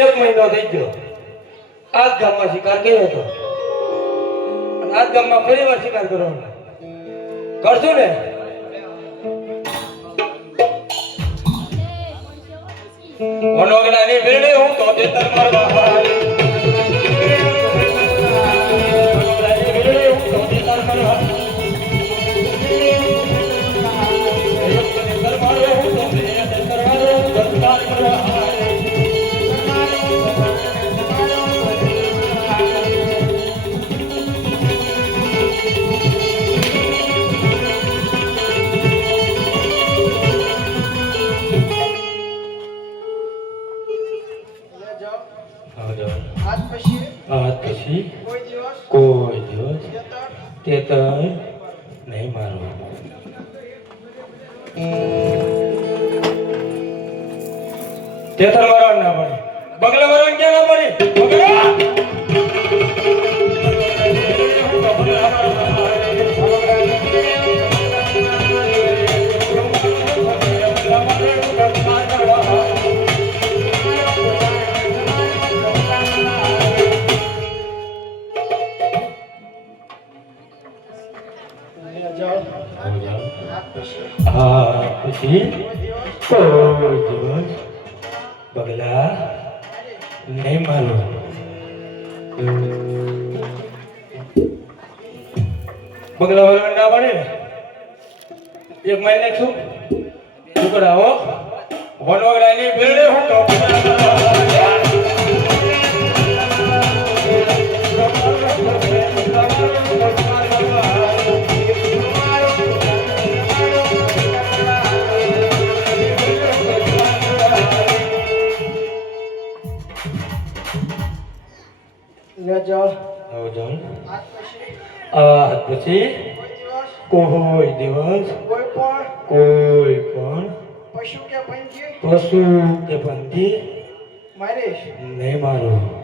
એક મહિનો થઈ ગયો. આ ગામમાં શિકાર કર્યો હતો. આ ગામમાં ફરી વાર શિકાર કરવાનો કરશું ને? મનોજ્ઞાની વેળે હું તો તે તર મારવા આજ પછી? પછી? કોઈ દિવસ? કોઈ દિવસ? ખેતર નહીં મારવા. તેતર મારવા ના પડે. બગલા મારવા ક્યાં ના પડે? હા પછી બગલા નહીં મારો બગલા વાળા ના પડે એક મહિને છું છોકરાઓ હો વનવગડાની બેડે હું પછી? આ પછી? કોઈ દિવસ? કોઈ પણ? પશુ કે પંખી? પશુ કે પંથી મારીશ નહીં મારો.